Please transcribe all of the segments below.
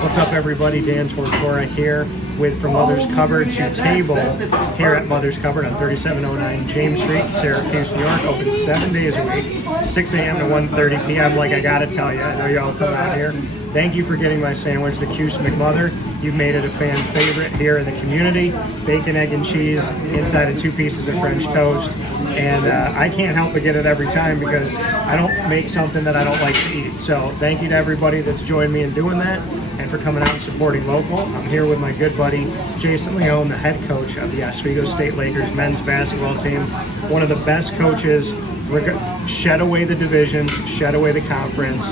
What's up, everybody? Dan Tortora here with From Mother's Cupboard to Table here at Mother's Cupboard on 3709 James Street, Syracuse, New York. Open 7 days a week, 6 a.m. to 1:30 p.m. Like I gotta tell you, I know you all come out here. Thank you for getting my sandwich, the Cuse McMother. You've made it a fan favorite here in the community. Bacon, egg, and cheese inside of 2 pieces of French toast. And I can't help but get it every time because I don't make something that I don't like to eat. So thank you to everybody that's joined me in doing that and for coming out and supporting local. I'm here with my good buddy, Jason Leone, the head coach of the Oswego State Lakers men's basketball team. One of the best coaches, shed away the divisions, shed away the conference.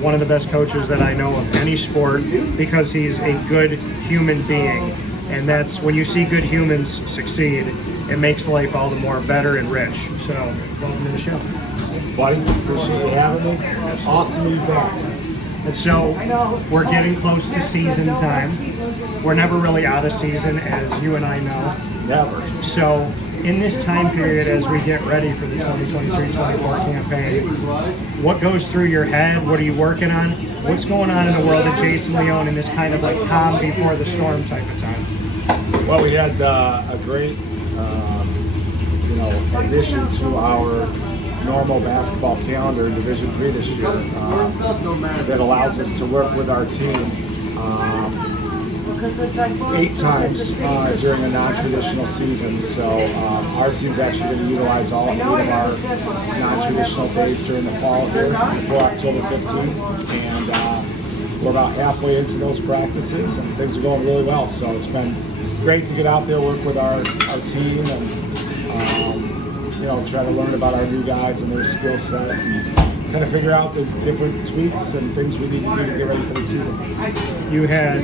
One of the best coaches that I know of any sport because he's a good human being. And that's when you see good humans succeed, it makes life all the more better and rich. So, welcome to the show. Thanks, buddy. Appreciate you having me. Awesome to be back. And so, we're getting close to season time. We're never really out of season, as you and I know. Never. So, in this time period, as we get ready for the 2023-24 campaign, what goes through your head? What are you working on? What's going on in the world of Jason Leone in this kind of like calm before the storm type of time? Well, we had a great, addition to our normal basketball calendar in Division III this year that allows us to work with our team 8 times during a non-traditional season. So our team's actually going to utilize all 8 of our non-traditional days during the fall here before October 15th. And we're about halfway into those practices and things are going really well. So it's been great to get out there, work with our team, and try to learn about our new guys and their skill set, and kind of figure out the different tweaks and things we need to do to get ready for the season. You had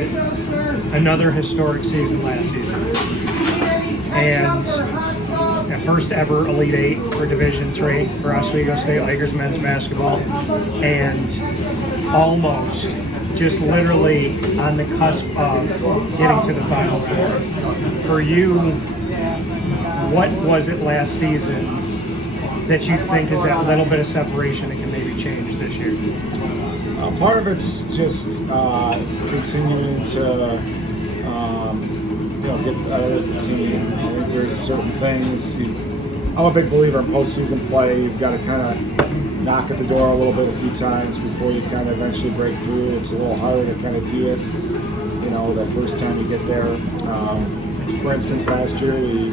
another historic season last season, and a first ever Elite 8 for Division III for Oswego State Lakers men's basketball, and almost just literally on the cusp of getting to the Final Four. For you, what was it last season that you think is that little bit of separation that can maybe change this year? Part of it's just continuing to get better as a team. I think there's certain things. I'm a big believer in postseason play. You've got to kind of knock at the door a little bit a few times before you kind of eventually break through. It's a little harder to kind of do it, the first time you get there. For instance, last year we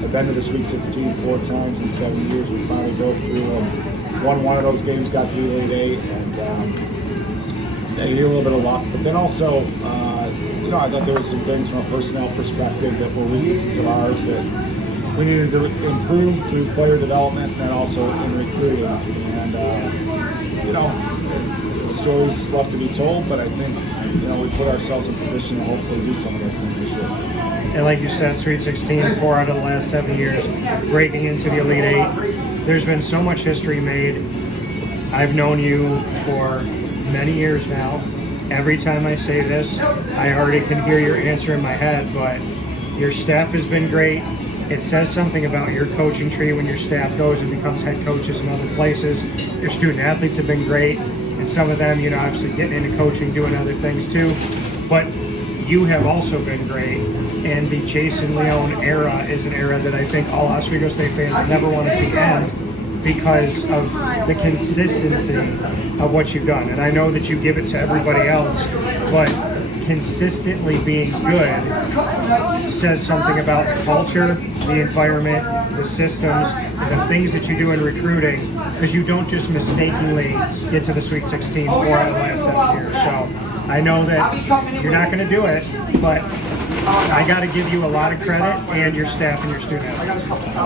had been to the Sweet 16 4 times in 7 years. We finally broke through and won one of those games, got to the Elite 8, and you need a little bit of luck. But then also, I thought there were some things from a personnel perspective that were weaknesses of ours that we needed to improve through player development and also in recruiting. And, the story's left to be told, but I think, we put ourselves in position to hopefully do some of those things this year. And like you said, Sweet 16, 4 out of the last 7 years, breaking into the Elite 8. There's been so much history made. I've known you for many years now. Every time I say this, I already can hear your answer in my head, but your staff has been great. It says something about your coaching tree when your staff goes and becomes head coaches in other places. Your student athletes have been great, and some of them, obviously getting into coaching, doing other things too. But you have also been great, and the Jason Leone era is an era that I think all Oswego State fans never want to see end because of the consistency of what you've done. And I know that you give it to everybody else, but consistently being good says something about the culture, the environment, the systems, the things that you do in recruiting, because you don't just mistakenly get to the Sweet 16 4 out of the last 7 years. So I know that you're not going to do it, but I got to give you a lot of credit and your staff and your student athletes.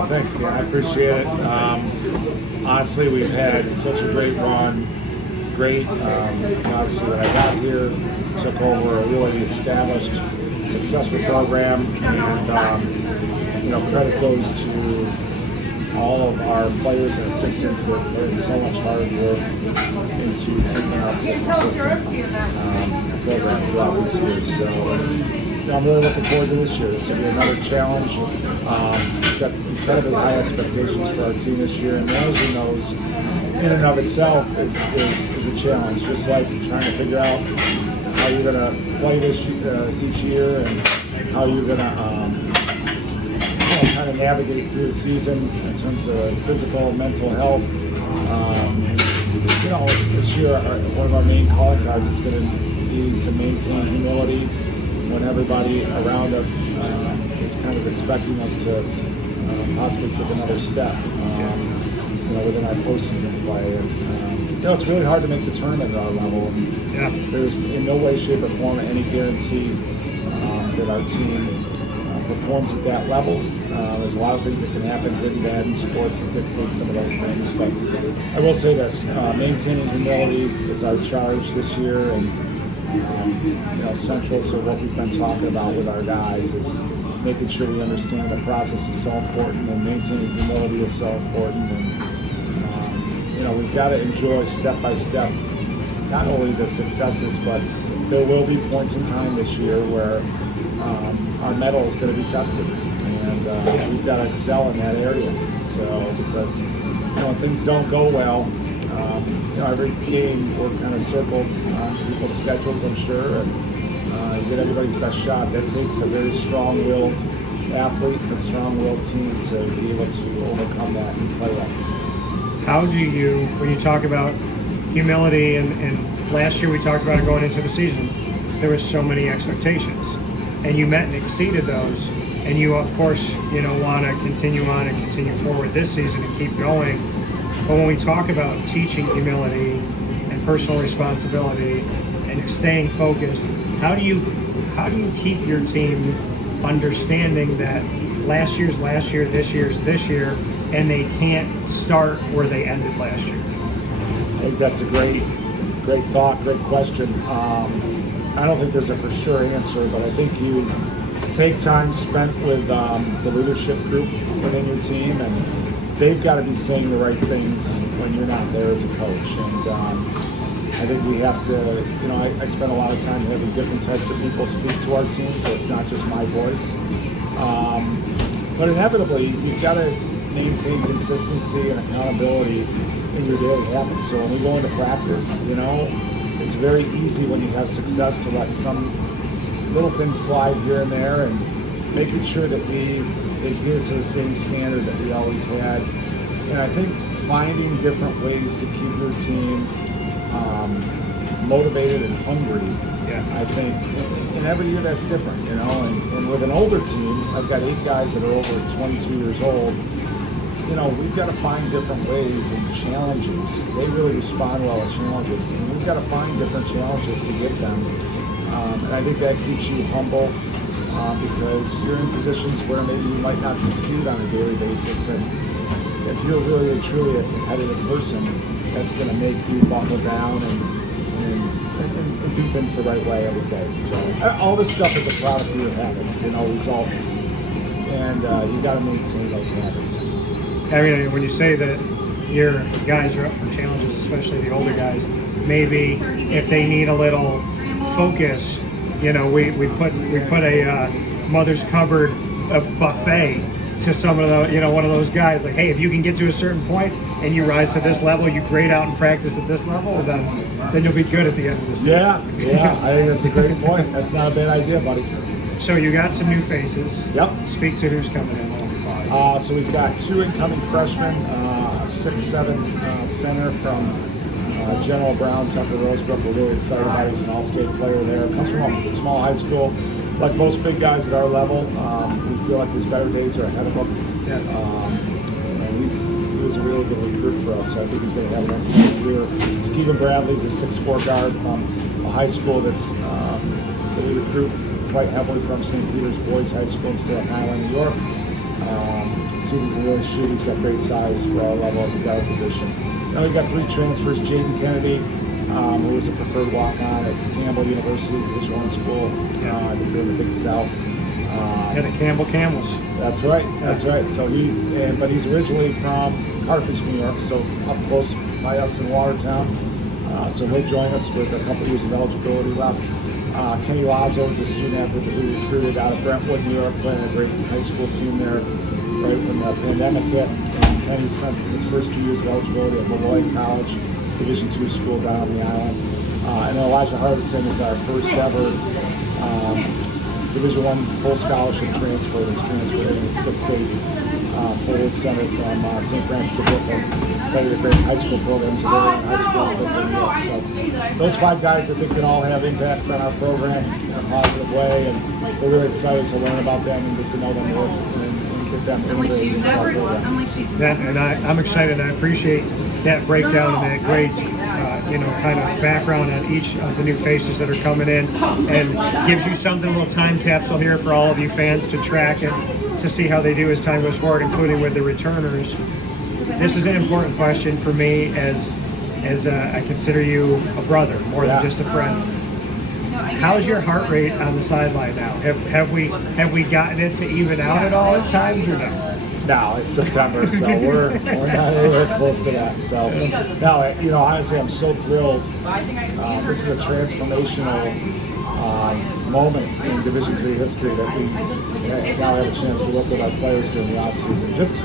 Thanks, Dan. I appreciate it. Honestly, we've had such a great run. Great, obviously, when I got here, took over a really established, successful program, and credit goes to all of our players and assistants that put in so much hard work into keeping us consistent program throughout these years. So I'm really looking forward to this year. This will be another challenge. We've got incredibly high expectations for our team this year, and managing those in and of itself is a challenge. Just like trying to figure out how you're you're going to play this each year, and how you're going to kind of navigate through the season in terms of physical, mental health. This year one of our main calling cards is going to be to maintain humility when everybody around us is kind of expecting us to possibly take another step within our postseason play. And it's really hard to make the tournament at our level. And there's in no way, shape, or form any guarantee that our team performs at that level. There's a lot of things that can happen, good and bad in sports, that dictate some of those things. But I will say this: maintaining humility is our charge this year, and central to what we've been talking about with our guys is making sure we understand the process is so important, and maintaining humility is so important. And we've got to enjoy step by step not only the successes, but there will be points in time this year where our mettle is going to be tested, and we've got to excel in that area. So, because when things don't go well, every game we're kind of circled on people's schedules, I'm sure, and you get everybody's best shot. That takes a very strong-willed athlete and a strong-willed team to be able to overcome that and play that. How do you, when you talk about humility, and last year we talked about it going into the season, there was so many expectations, and you met and exceeded those, and you of course want to continue on and continue forward this season and keep going. But when we talk about teaching humility and personal responsibility and staying focused, how do you keep your team understanding that last year's last year, this year's this year, and they can't start where they ended last year? I think that's a great thought, great question. I don't think there's a for sure answer, but I think you take time spent with the leadership group within your team, and they've got to be saying the right things when you're not there as a coach. And I think we have to, I spend a lot of time having different types of people speak to our team, so it's not just my voice. But inevitably, you've got to maintain consistency and accountability in your daily habits. So when we go into practice, it's very easy when you have success to let some little things slide here and there, and making sure that we adhere to the same standard that we always had. And I think finding different ways to keep your team motivated and hungry. I think, and every year that's different, and with an older team, I've got 8 guys that are over 22 years old. We've got to find different ways and challenges. They really respond well to challenges, and we've got to find different challenges to give them. And I think that keeps you humble, because you're in positions where maybe you might not succeed on a daily basis. And if you're really and truly a competitive person, that's going to make you buckle down and do things the right way every day. So all this stuff is a product of your habits, results, and you got to maintain those habits. I mean, when you say that your guys are up for challenges, especially the older guys, maybe if they need a little focus, we put a mother's cupboard buffet to some of the, one of those guys, like, hey, if you can get to a certain point and you rise to this level, you grade out and practice at this level, then you'll be good at the end of the season. Yeah, I think that's a great point. That's not a bad idea, buddy. So you got some new faces. Yep. Speak to who's coming in. So we've got 2 incoming freshmen, a 6'7" center from General Brown, Tucker Rosebrook. We're really excited about. He's an all-state player there. Comes from a small high school. Like most big guys at our level, we feel like his better days are ahead of him. And he was a really good recruit for us, so I think he's going to have an excellent year. Stephen Bradley's a 6'4" guard from a high school that's that we recruit quite heavily from, St. Peter's Boys High School in Staten Island, New York. Stephen can really shoot. He's got great size for our level at the guard position. Now we've got 3 transfers. Jaden Kennedy, who was a preferred walk-on at Campbell University, Division I school. I think they're in the Big South. The Campbell Camels. That's right. So he's originally from Carthage, New York, so up close by us in Watertown. So he'll join us with a couple years of eligibility left. Kenny Lazo is a student athlete that we recruited out of Brentwood, New York, playing a great high school team there right when the pandemic hit. And Kenny spent his first 2 years of eligibility at Malloy College, Division II school down on the island. And Elijah Hardison is our first ever Division I full scholarship transfer. That's transferred in 6'8" forward center from St. Francis of Brooklyn. Played a great high school programs in high school in Brooklyn, New York. So those 5 guys, I think, can all have impacts on our program in a positive way, and we're really excited to learn about them and get to know them more and get them integrated into our program. And I'm excited. I appreciate that breakdown and that great, kind of background on each of the new faces that are coming in, and gives you something, a little time capsule here for all of you fans to track and to see how they do as time goes forward, including with the returners. This is an important question for me as I consider you a brother more than just a friend. How's your heart rate on the sideline now? Have we gotten it to even out at all at times or no? No, it's September, so we're not anywhere close to that. So, no, honestly, I'm so thrilled. This is a transformational moment in Division III history that we now have a chance to work with our players during the offseason. Just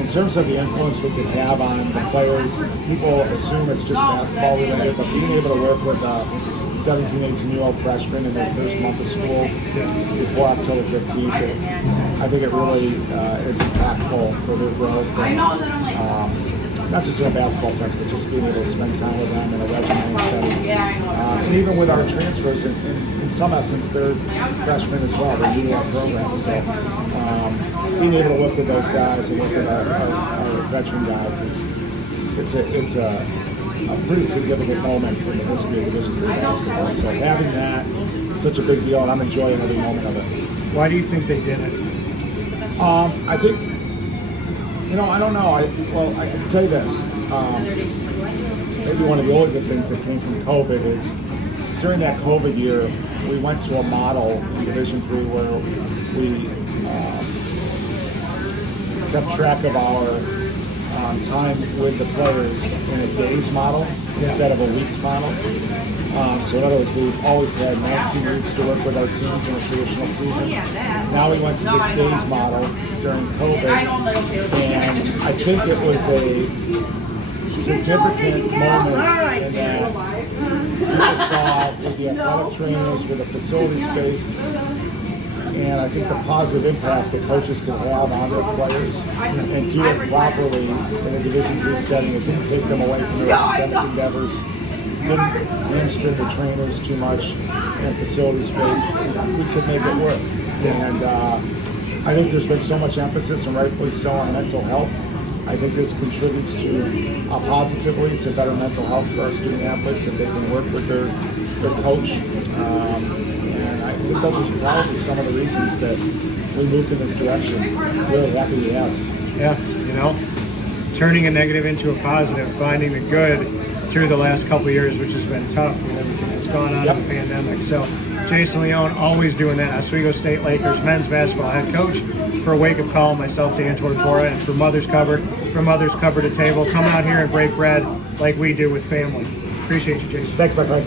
in terms of the influence we could have on the players, people assume it's just basketball related, but being able to work with 17, 18-year-old freshmen in their first month of school before October 15th, I think it really is impactful for their growth. And, not just in a basketball sense, but just being able to spend time with them in a regimented setting. And even with our transfers, in some essence, they're freshmen as well. They're new to our program. So being able to work with those guys and work with our veteran guys it's a pretty significant moment in the history of Division III basketball. So having that, such a big deal, and I'm enjoying every moment of it. Why do you think they did it? I think, I don't know. I can tell you this. Maybe one of the only good things that came from COVID is during that COVID year, we went to a model in Division III where we kept track of our time with the players in a days model instead of a weeks model. So in other words, we've always had 19 weeks to work with our teams in a traditional season. Now we went to this days model during COVID, and I think it was a significant moment in that people saw with the athletic trainers, with the facility space, and I think the positive impact that coaches can have on their players and do it properly in a Division III setting. It didn't take them away from their academic endeavors. Didn't hamstring the trainers too much in facility space. We could make it work. And I think there's been so much emphasis, and rightfully so, on mental health. I think this contributes to positively to better mental health for our student athletes if they can work with their coach. And I think those are probably some of the reasons that we moved in this direction. Really happy we have. Yeah, turning a negative into a positive, finding the good through the last couple of years, which has been tough with everything that's gone on in the pandemic. So Jason Leone always doing that. Oswego State Lakers men's basketball head coach. For a wake-up call, myself, Dan Tortora, and for Mother's Cupboard, at Table. Come out here and break bread like we do with family. Appreciate you, Jason. Thanks, my friend.